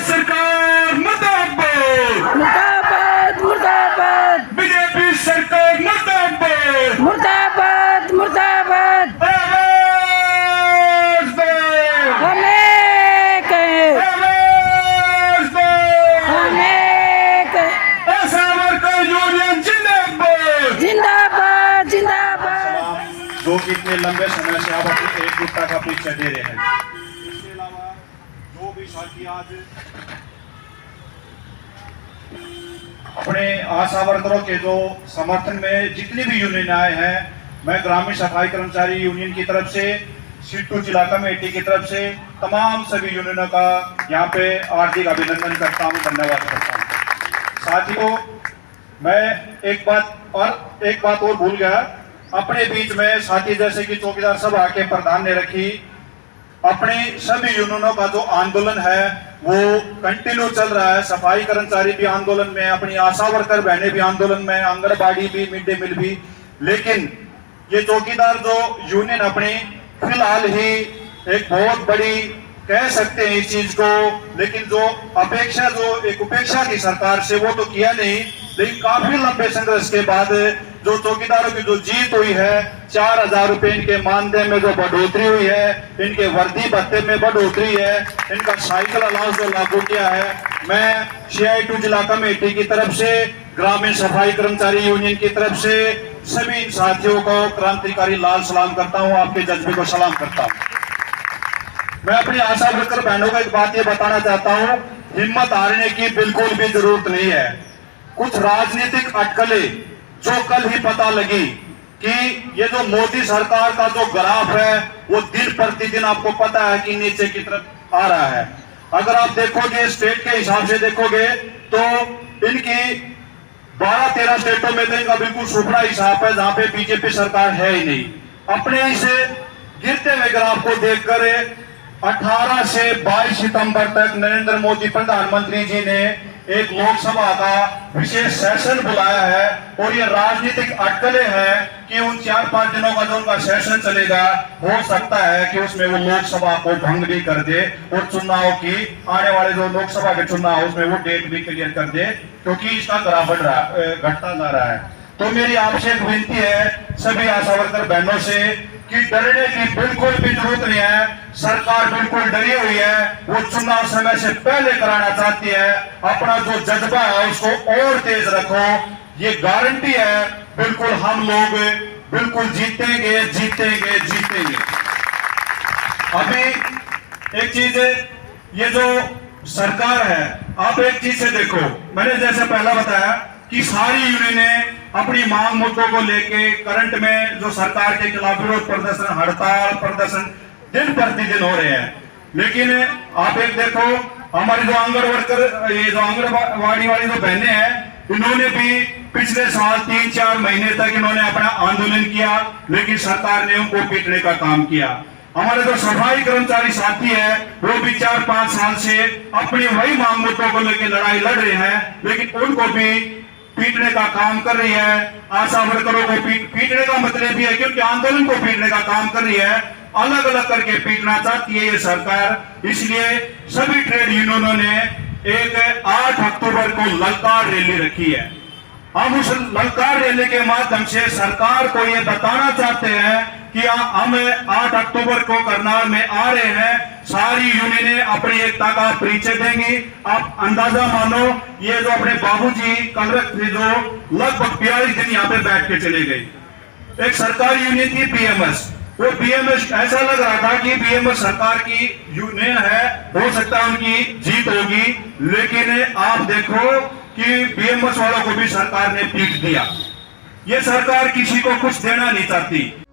सरकार मुर्दाबाद मुर्दाबाद मुर्दाबाद बीजेपी सरकार मुर्दाबाद मुर्दाबाद मुर्दाबाद आवाज दो हमें कहे आवाज दो हमें कहे आशा वर्कर यूनियन जिंदाबाद जिंदाबाद जिंदाबाद। जो कि इतने लंबे समय से आप अपनी एकजुटता का परिचय दे रहे हैं। इसके अलावा जो भी साथी आज अपने आशा वर्करों के जो समर्थन में जितनी भी यूनियन आए हैं, मैं ग्रामीण सफाई कर्मचारी यूनियन की तरफ से, सिट्टू जिला कमेटी की तरफ से तमाम सभी यूनियनों का यहाँ पे हार्दिक अभिनंदन करता हूँ, धन्यवाद करता हूँ। साथियों, मैं एक बात और भूल गया। अपने बीच में साथी जैसे कि चौकीदार सभा के प्रधान ने रखी, अपने सभी यूनियनों का जो आंदोलन है वो कंटिन्यू चल रहा है। सफाई कर्मचारी भी आंदोलन में, अपनी आशा वर्कर बहनें भी आंदोलन में, आंगनबाड़ी भी, मिड डे मील भी। लेकिन ये चौकीदार जो यूनियन अपनी फिलहाल ही एक बहुत बड़ी कह सकते हैं इस चीज को, लेकिन जो एक उपेक्षा की सरकार से वो तो किया नहीं, लेकिन काफी लंबे संघर्ष के बाद जो चौकीदारों की जो जीत हुई है, 4,000 रुपए इनके मानदेय में जो बढ़ोतरी हुई है, इनके वर्दी भत्ते में बढ़ोतरी है, इनका साइकिल अलाउंस जो लागू किया है, मैं CITU जिला कमेटी की तरफ से, ग्रामीण सफाई कर्मचारी यूनियन की तरफ से सभी साथियों को क्रांतिकारी लाल सलाम करता हूं, आपके जज्बे को सलाम करता हूं। मैं अपनी आशा वर्कर बहनों को एक बात ये बताना चाहता हूं, हिम्मत हारने की बिल्कुल भी जरूरत नहीं है। कुछ राजनीतिक अटकलें जो कल ही पता लगी कि ये जो मोदी सरकार का जो ग्राफ है वो दिन प्रतिदिन आपको पता है कि नीचे की तरफ आ रहा है। अगर आप देखोगे स्टेट के हिसाब से देखोगे तो इनकी 12-13 स्टेटों में तो इनका बिल्कुल सुपड़ा हिसाब है, जहां पे बीजेपी सरकार है ही नहीं। अपने इसे गिरते हुए ग्राफ को देखकर 18 से 22 सितंबर तक नरेंद्र मोदी प्रधानमंत्री जी ने एक लोकसभा का विशेष सेशन बुलाया है, और ये राजनीतिक अटकलें हैं कि उन 4-5 दिनों का जो उनका सेशन चलेगा, हो सकता है कि उसमें वो लोकसभा को भंग भी कर दे और चुनाव की आने वाले जो लोकसभा के चुनाव उसमें वो डेट भी क्लियर कर दे, क्योंकि इसका ग्राफ घटता जा रहा है। तो मेरी आपसे एक विनती है सभी आशा वर्कर बहनों से कि डरने की बिल्कुल भी जरूरत नहीं है। सरकार बिल्कुल डरी हुई है, वो चुनाव समय से पहले कराना चाहती है। अपना जो जज्बा है उसको और तेज रखो, ये गारंटी है बिल्कुल हम लोग बिल्कुल जीतेंगे जीतेंगे जीतेंगे। अभी एक चीज, ये जो सरकार है, आप एक चीज से देखो, मैंने जैसे पहला बताया कि सारी यूनियनें अपनी मांग मुद्दों को लेके करंट में जो सरकार के खिलाफ विरोध प्रदर्शन, हड़ताल प्रदर्शन दिन प्रतिदिन हो रहे हैं। लेकिन आप एक देखो, हमारी जो आंगनबाड़ी वाली जो बहनें हैं, इन्होंने भी पिछले साल 3-4 महीने तक इन्होंने अपना आंदोलन किया, लेकिन सरकार ने उनको पीटने का काम किया। हमारे जो सफाई कर्मचारी साथी है वो भी 4-5 साल से अपनी वही मांग मुद्दों को लेकर लड़ाई लड़ रहे हैं, लेकिन उनको भी पीटने का काम कर रही है। आशा वर्करों को पीटने का मतलब भी है क्योंकि आंदोलन को पीटने का काम कर रही है, अलग अलग करके पीटना चाहती है ये सरकार। इसलिए सभी ट्रेड यूनियनों ने एक 8 अक्टूबर को ललकार रैली रखी है। हम उस ललकार रैली के माध्यम से सरकार को ये बताना चाहते हैं कि हम 8 अक्टूबर को करनाल में आ रहे हैं, सारी यूनियनें अपनी एकता का परिचय देंगी। आप अंदाजा मानो, ये जो अपने बाबूजी कल थे जो लगभग 42 दिन यहाँ पे बैठ के चले गए। एक सरकारी यूनियन थी BMS, वो BMS ऐसा लग रहा था कि BMS सरकार की यूनियन है, हो सकता है उनकी जीत होगी, लेकिन आप देखो कि BMS वालों को भी सरकार ने पीट दिया। ये सरकार किसी को कुछ देना नहीं चाहती।